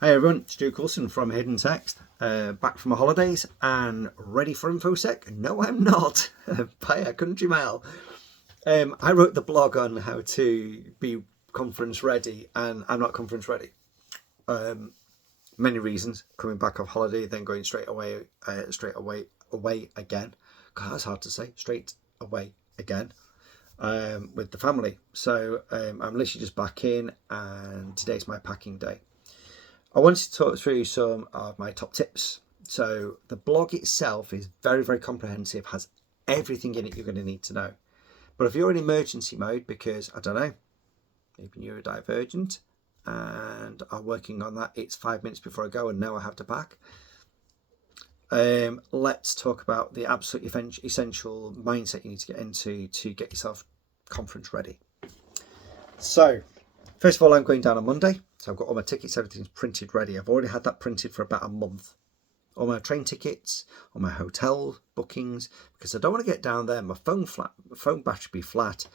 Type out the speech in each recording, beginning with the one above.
Hi everyone, it's Stu Coulson from HiddenText, back from my holidays and ready for Infosec. No, I'm not, by a country mile. I wrote the blog on how to be conference ready, and I'm not conference ready. Many reasons: coming back off holiday, then going straight away again. God, that's hard to say. Straight away again with the family. So I'm literally just back in, and today's my packing day. I wanted to talk through some of my top tips. So the blog itself is very, very comprehensive, has everything in it you're going to need to know. But if you're in emergency mode, because I don't know, maybe you're neurodivergent and are working on that, it's 5 minutes before I go and now I have to pack. Let's talk about the absolute essential mindset you need to get into to get yourself conference ready. So first of all, I'm going down on Monday. So I've got all my tickets, everything's printed ready. I've already had that printed for about a month. All my train tickets, all my hotel bookings, because I don't want to get down there, my phone battery be flat,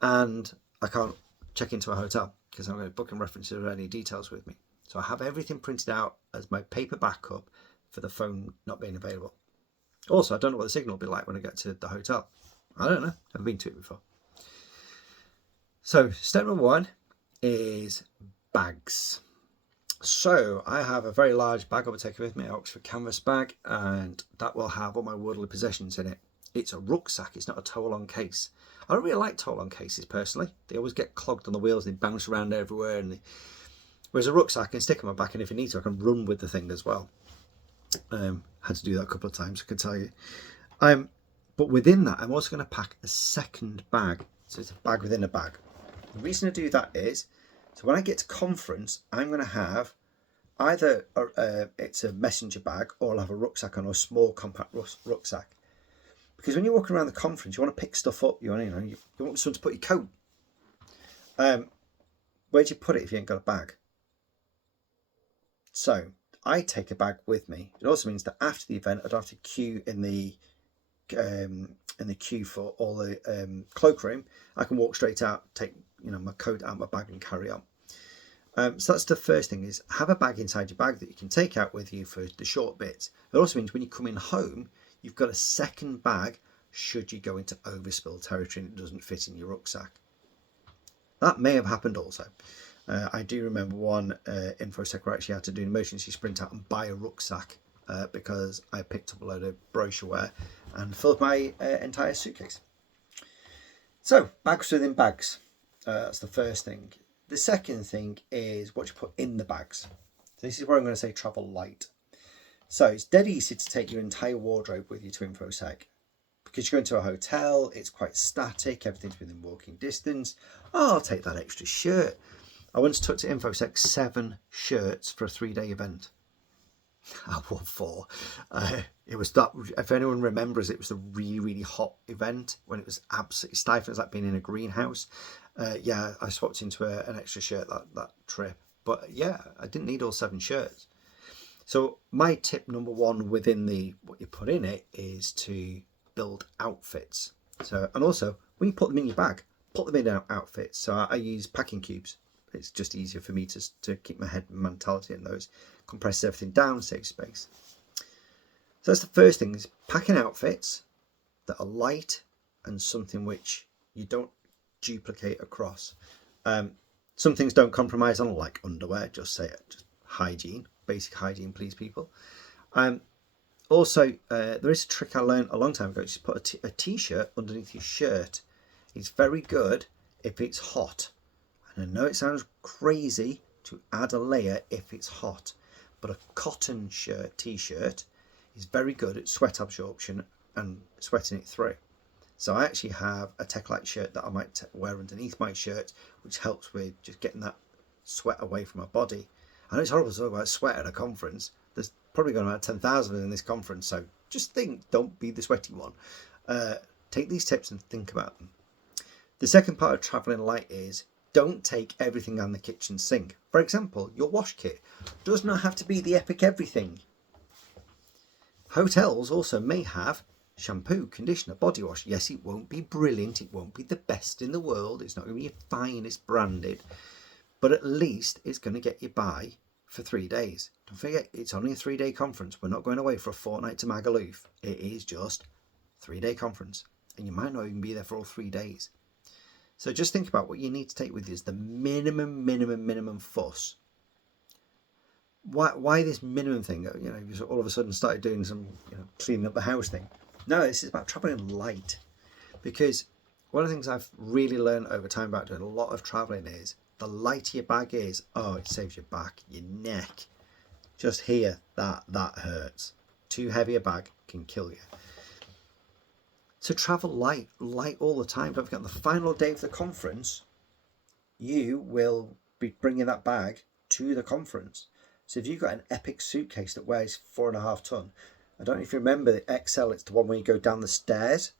and I can't check into a hotel because I'm going to book and references or any details with me. So I have everything printed out as my paper backup for the phone not being available. Also, I don't know what the signal will be like when I get to the hotel. I don't know. I've been to it before. So step number one is bags. So I have a very large bag I'll be taking with me, an Oxford canvas bag, and that will have all my worldly possessions in it. It's a rucksack, it's not a tow-along case. I don't really like tow-along cases personally. They always get clogged on the wheels, they bounce around everywhere, whereas a rucksack I can stick on my back, and if I need to I can run with the thing as well. Had to do that a couple of times, I can tell you. But within that I'm also going to pack a second bag, so it's a bag within a bag. The reason I do that is, so when I get to conference, I'm going to have either it's a messenger bag, or I'll have a rucksack on, or a small compact rucksack. Because when you're walking around the conference, you want to pick stuff up. You want someone to put your coat. Where do you put it if you ain't got a bag? So I take a bag with me. It also means that after the event, I don't have to queue in the queue for all the cloakroom. I can walk straight out, take my coat out of my bag and carry on. So that's the first thing, is have a bag inside your bag that you can take out with you for the short bits. It also means when you come in home, you've got a second bag should you go into overspill territory and it doesn't fit in your rucksack. That may have happened also. I do remember one Infosec where I actually had to do an emergency sprint out and buy a rucksack because I picked up a load of brochureware and filled my entire suitcase. So bags within bags. That's the first thing. The second thing is what you put in the bags. This is where I'm going to say travel light. So it's dead easy to take your entire wardrobe with you to Infosec. Because you're going to a hotel, it's quite static, everything's within walking distance. Oh, I'll take that extra shirt. I once took to Infosec 7 shirts for a 3-day event. I wore 4. It was that, if anyone remembers, it was a really, really hot event when it was absolutely stifling. It was like being in a greenhouse. Yeah, I swapped into an extra shirt that trip. But yeah, I didn't need all 7 shirts. So my tip number one within what you put in it is to build outfits. So, and also when you put them in your bag, put them in outfits. So I use packing cubes. It's just easier for me to keep my head mentality in those. Compresses everything down, saves space. So that's the first thing, is packing outfits that are light and something which you don't duplicate across. Some things don't compromise on, like underwear, just say it, just hygiene, basic hygiene, please people. Also, there is a trick I learned a long time ago. Just put a t-shirt underneath your shirt. It's very good if it's hot. And I know it sounds crazy to add a layer if it's hot, but a cotton t-shirt is very good at sweat absorption and sweating it through. So I actually have a Tech-Lite shirt that I might wear underneath my shirt, which helps with just getting that sweat away from my body. I know it's horrible to talk about sweat at a conference. There's probably going to be about 10,000 in this conference, so just think, don't be the sweaty one. Take these tips and think about them. The second part of traveling light is, don't take everything on the kitchen sink. For example, your wash kit does not have to be the epic everything. Hotels also may have shampoo, conditioner, body wash. Yes, it won't be brilliant. It won't be the best in the world. It's not going to be your finest branded. But at least it's going to get you by for 3 days. Don't forget, it's only a 3-day conference. We're not going away for a fortnight to Magaluf. It is just 3-day conference, and you might not even be there for all 3 days. So just think about what you need to take with you is the minimum fuss. Why this minimum thing? You know, you all of a sudden started doing some, you know, cleaning up the house thing. No, this is about traveling light, because one of the things I've really learned over time about doing a lot of traveling is the lighter your bag is, oh, it saves your back, your neck. Just here, that hurts. Too heavy a bag can kill you. So travel light all the time. Don't forget, on the final day of the conference, you will be bringing that bag to the conference. So if you've got an epic suitcase that weighs 4.5 tons, I don't know if you remember the XL, it's the one where you go down the stairs.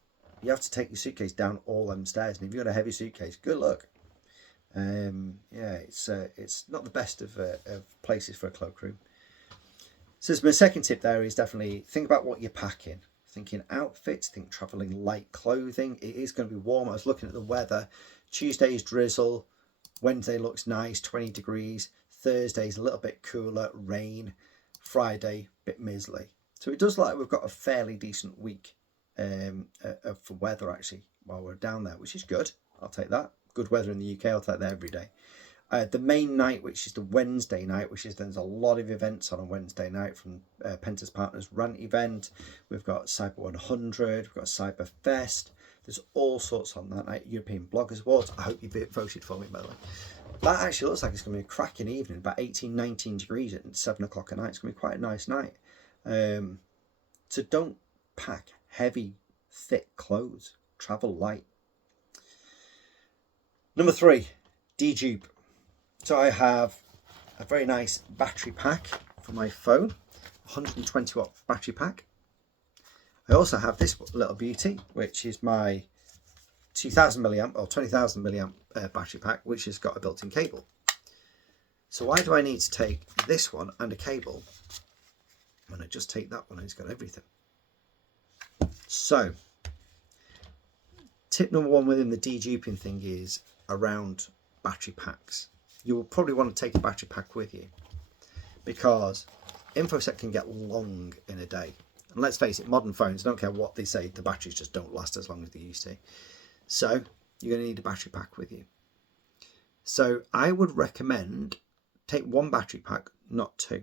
You have to take your suitcase down all them stairs, and if you've got a heavy suitcase, good luck. Yeah, it's not the best of places for a cloakroom. So my second tip there is definitely think about what you're packing. Thinking outfits, think traveling light clothing. It is going to be warm. I was looking at the weather. Tuesday's drizzle. Wednesday looks nice, 20 degrees. Thursday's a little bit cooler, rain. Friday, a bit miserly. So it does look like we've got a fairly decent week for weather actually while we're down there, which is good. I'll take that. Good weather in the UK, I'll take that every day. The main night, which is the Wednesday night, there's a lot of events on a Wednesday night, from Penta's Partners Rant event. We've got Cyber 100, we've got Cyber Fest. There's all sorts on that night. European Bloggers Awards. I hope you voted for me, by the way. That actually looks like it's going to be a cracking evening, about 18, 19 degrees at 7 o'clock at night. It's going to be quite a nice night. So don't pack heavy, thick clothes. Travel light. Number 3, dedupe. So I have a very nice battery pack for my phone, 120 watt battery pack. I also have this little beauty, which is my 2000 milliamp or 20,000 milliamp battery pack, which has got a built-in cable. So why do I need to take this one and a cable when I just take that one and it's got everything? So tip number 1 within the deduping thing is around battery packs. You will probably want to take a battery pack with you, because Infosec can get long in a day. And let's face it, modern phones, I don't care what they say, the batteries just don't last as long as they used to. So you're going to need a battery pack with you. So I would recommend take 1 battery pack, not 2.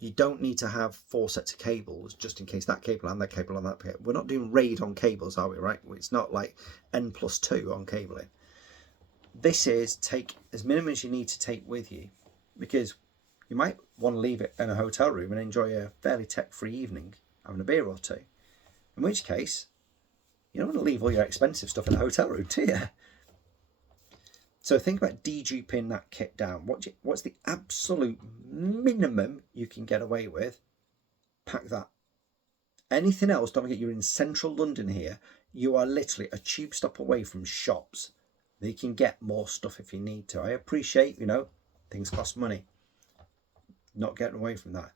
You don't need to have 4 sets of cables just in case that cable and that cable and that cable. We're not doing RAID on cables, are we, right? It's not like N+2 on cabling. This is take as minimum as you need to take with you, because you might want to leave it in a hotel room and enjoy a fairly tech-free evening, having a beer or 2. In which case, you don't want to leave all your expensive stuff in a hotel room, do you? So think about deduping that kit down. What's the absolute minimum you can get away with? Pack that. Anything else, don't forget, you're in central London here. You are literally a tube stop away from shops. You can get more stuff if you need to. I appreciate, you know, things cost money. Not getting away from that.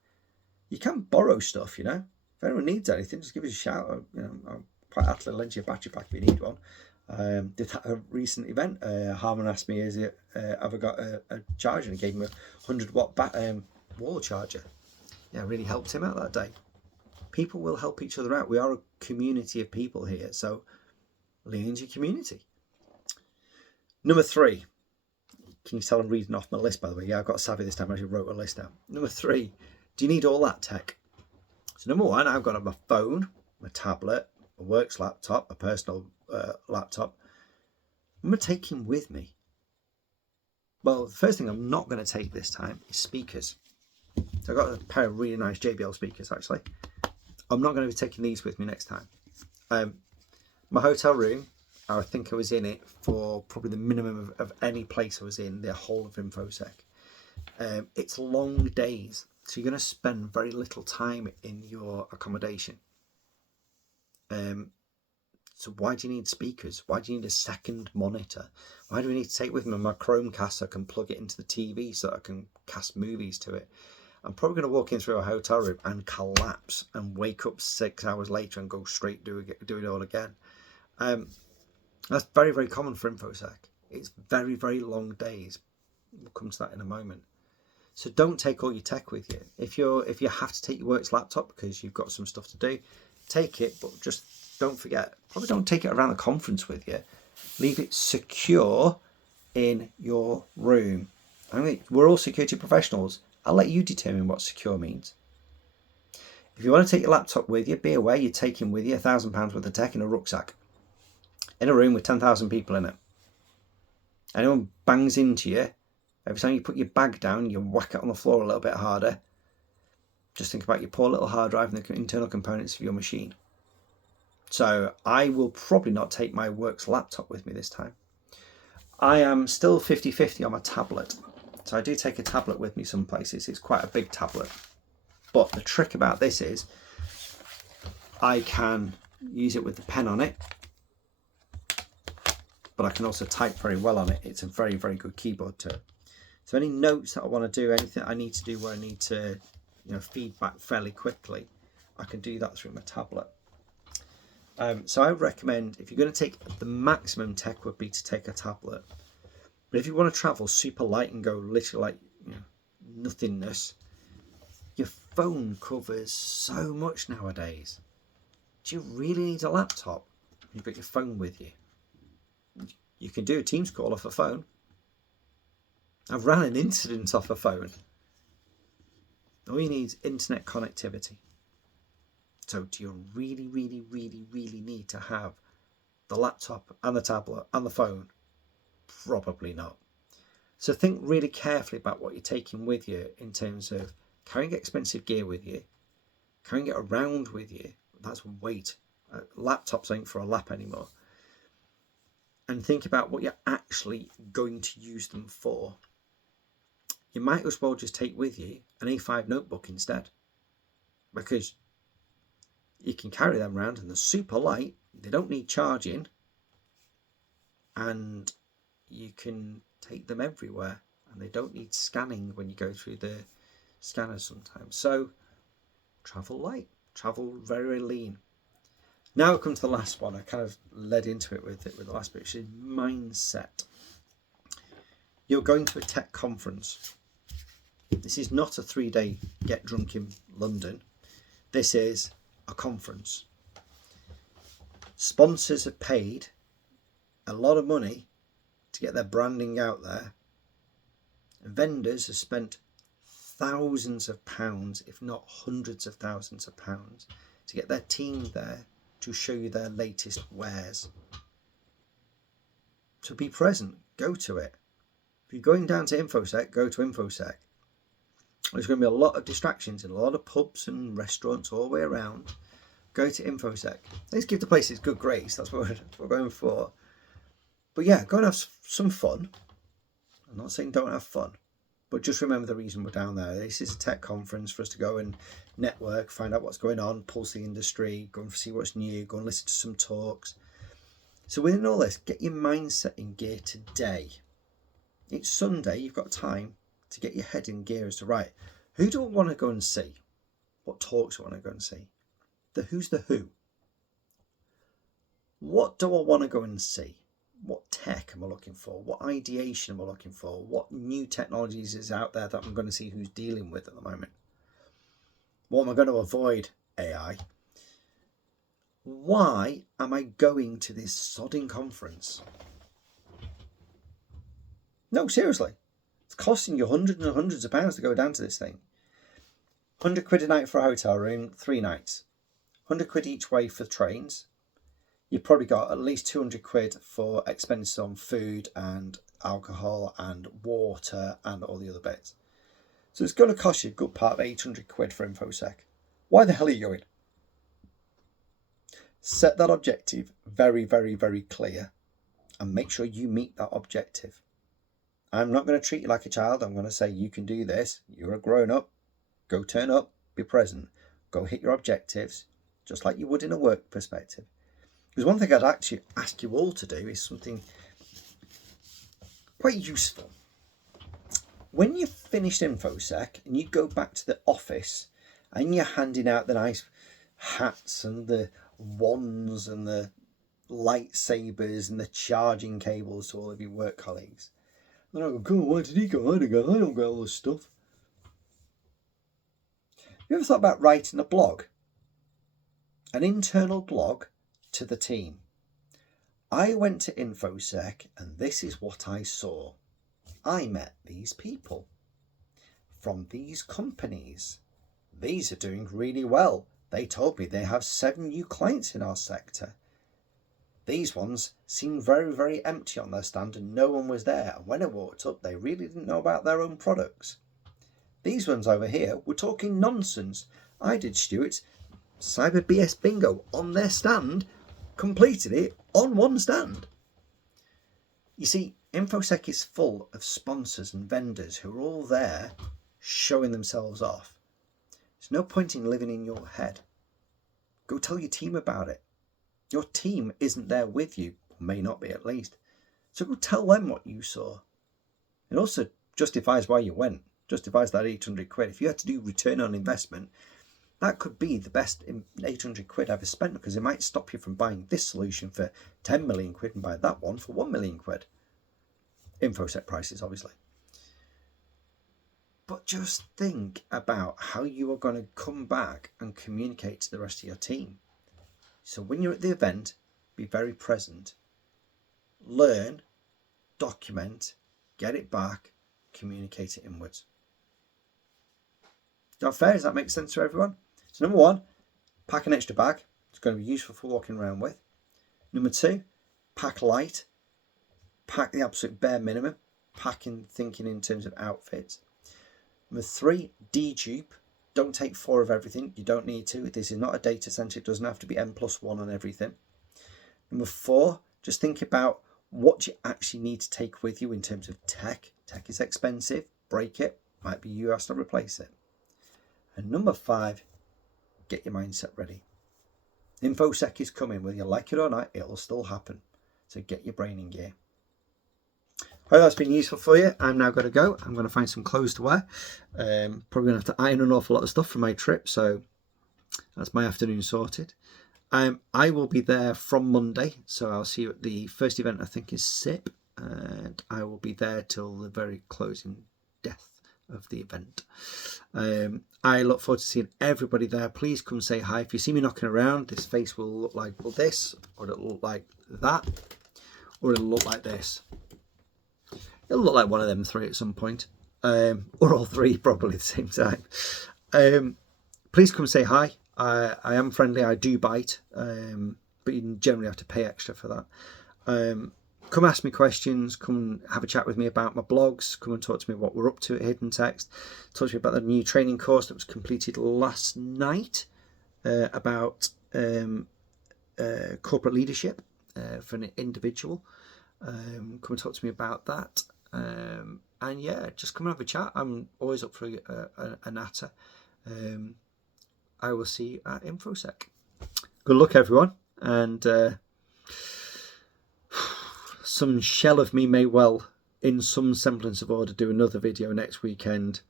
You can borrow stuff, you know. If anyone needs anything, just give us a shout. You know, I'm quite happy to lend you a battery pack if you need one. Did that a recent event. Harmon asked me, have I got a charger? And I gave him a 100 watt wall charger. Yeah, really helped him out that day. People will help each other out. We are a community of people here, so lean into your community. Number 3. Can you tell I'm reading off my list, by the way? Yeah, I've got savvy this time. I actually wrote a list down. Number 3. Do you need all that tech? So number 1, I've got my phone, my tablet, a works laptop, a personal laptop. I'm going to take him with me. Well, the first thing I'm not going to take this time is speakers. So I've got a pair of really nice JBL speakers, actually. I'm not going to be taking these with me next time. My hotel room, I think I was in it for probably the minimum of any place I was in the whole of Infosec. It's long days, so you're going to spend very little time in your accommodation. So why do you need speakers? Why do you need a second monitor? Why do we need to take with me my Chromecast so I can plug it into the TV so I can cast movies to it? I'm probably going to walk in through a hotel room and collapse and wake up 6 hours later and go straight do it all again. That's very, very common for Infosec. It's very, very long days. We'll come to that in a moment. So don't take all your tech with you. If you have to take your work's laptop because you've got some stuff to do, take it, but just don't forget. Probably don't take it around the conference with you. Leave it secure in your room. I mean, we're all security professionals. I'll let you determine what secure means. If you want to take your laptop with you, be aware you're taking with you £1,000 worth of tech in a rucksack, in a room with 10,000 people in it. Anyone bangs into you, every time you put your bag down, you whack it on the floor a little bit harder. Just think about your poor little hard drive and the internal components of your machine. So I will probably not take my work's laptop with me this time. I am still 50-50 on my tablet. So I do take a tablet with me some places. It's quite a big tablet. But the trick about this is I can use it with the pen on it, but I can also type very well on it. It's a very, very good keyboard too. So any notes that I want to do, anything I need to do where I need to, feedback fairly quickly, I can do that through my tablet. So I recommend, if you're going to take, the maximum tech would be to take a tablet. But if you want to travel super light and go literally like nothingness, your phone covers so much nowadays. Do you really need a laptop? You've got your phone with you. You can do a Teams call off a phone. I've ran an incident off a phone. All you need is internet connectivity. So do you really, really, really, really need to have the laptop and the tablet and the phone? Probably not. So think really carefully about what you're taking with you in terms of carrying expensive gear with you, carrying it around with you. That's weight. Laptops ain't for a lap anymore. And think about what you're actually going to use them for. You might as well just take with you an A5 notebook instead, because you can carry them around and they're super light. They don't need charging, and you can take them everywhere, and they don't need scanning when you go through the scanners sometimes. So travel light, travel very, very lean. Now we come to the last one. I kind of led into it with the last bit, which is mindset. You're going to a tech conference. This is not a 3-day get drunk in London. This is a conference. Sponsors have paid a lot of money to get their branding out there. Vendors have spent thousands of pounds, if not hundreds of thousands of pounds, to get their team there to show you their latest wares. So be present, go to it. If you're going down to Infosec, go to Infosec. There's going to be a lot of distractions in a lot of pubs and restaurants all the way around. Go to Infosec. Let's give the place its good grace. That's what we're going for. But yeah, go and have some fun. I'm not saying don't have fun, but just remember the reason we're down there. This is a tech conference for us to go and network, find out what's going on, pulse the industry, go and see what's new, go and listen to some talks. So within all this, get your mindset in gear today. It's Sunday, you've got time to get your head in gear as to, right, who do I want to go and see? What talks do I want to go and see? Who's the who? What do I want to go and see? What tech am I looking for? What ideation am I looking for? What new technologies is out there that I'm going to see who's dealing with at the moment? What am I going to avoid? AI. Why am I going to this sodding conference? No, seriously. It's costing you hundreds and hundreds of pounds to go down to this thing. 100 quid a night for a hotel room, 3 nights. 100 quid each way for trains. You've probably got at least 200 quid for expenses on food and alcohol and water and all the other bits. So it's going to cost you a good part of 800 quid for Infosec. Why the hell are you going? Set that objective very, very, very clear and make sure you meet that objective. I'm not going to treat you like a child. I'm going to say you can do this. You're a grown up. Go turn up, be present. Go hit your objectives just like you would in a work perspective. Because one thing I'd actually ask you all to do is something quite useful. When you've finished Infosec and you go back to the office and you're handing out the nice hats and the wands and the lightsabers and the charging cables to all of your work colleagues, they're like, "God, why did he go? I don't get all this stuff." You ever thought about writing a blog? An internal blog to the team. I went to Infosec and this is what I saw. I met these people from these companies. These are doing really well. They told me they have 7 new clients in our sector. These ones seemed very, very empty on their stand and no one was there. And when I walked up, they really didn't know about their own products. These ones over here were talking nonsense. I did Stuart's CyberBSBingo on their stand, completed it on one stand. You see, Infosec is full of sponsors and vendors who are all there showing themselves off. There's no point in living in your head. Go tell your team about it. Your team isn't there with you, or may not be at least. So go tell them what you saw. It also justifies why you went, justifies that 800 quid. If you had to do return on investment, that could be the best 800 quid ever spent, because it might stop you from buying this solution for 10 million quid and buy that one for 1 million quid. Infosec prices, obviously. But just think about how you are going to come back and communicate to the rest of your team. So when you're at the event, be very present. Learn, document, get it back, communicate it inwards. Is that fair? Does that make sense to everyone? So number 1, pack an extra bag. It's going to be useful for walking around with. Number 2, pack light. Pack the absolute bare minimum. Thinking in terms of outfits. Number 3, dedupe. Don't take 4 of everything. You don't need to. This is not a data center. It doesn't have to be N+1 on everything. Number 4, just think about what you actually need to take with you in terms of tech. Tech is expensive. Break it. Might be you asked to replace it. And number 5, get your mindset ready. Infosec is coming. Whether you like it or not, it'll still happen. So get your brain in gear. Hope that's been useful for you. I'm now going to go. I'm going to find some clothes to wear. Probably going to have to iron an awful lot of stuff for my trip. So that's my afternoon sorted. I will be there from Monday. So I'll see you at the first event, I think, is SIP. And I will be there till the very closing death of the event. I look forward to seeing everybody there. Please come say hi. If you see me knocking around, this face will look like this, or it'll look like that, or it'll look like this. It'll look like one of them 3 at some point, or all 3 probably at the same time. Please come say hi. I am friendly. I do bite, but you generally have to pay extra for that. Come ask me questions. Come have a chat with me about my blogs. Come and talk to me what we're up to at HiddenText. Talk to me about the new training course that was completed last night about corporate leadership for an individual. Come and talk to me about that. And yeah, just come and have a chat. I'm always up for a natter. I will see you at Infosec. Good luck, everyone. And some shell of me may well, in some semblance of order, do another video next weekend.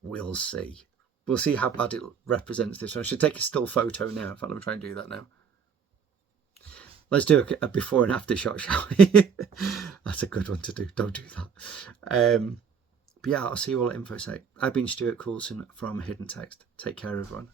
We'll see. We'll see how bad it represents this one. I should take a still photo now. In fact, let me try and do that now. Let's do a before and after shot, shall we? That's a good one to do. Don't do that. But yeah, I'll see you all at Infosec. I've been Stuart Coulson from HiddenText. Take care, everyone.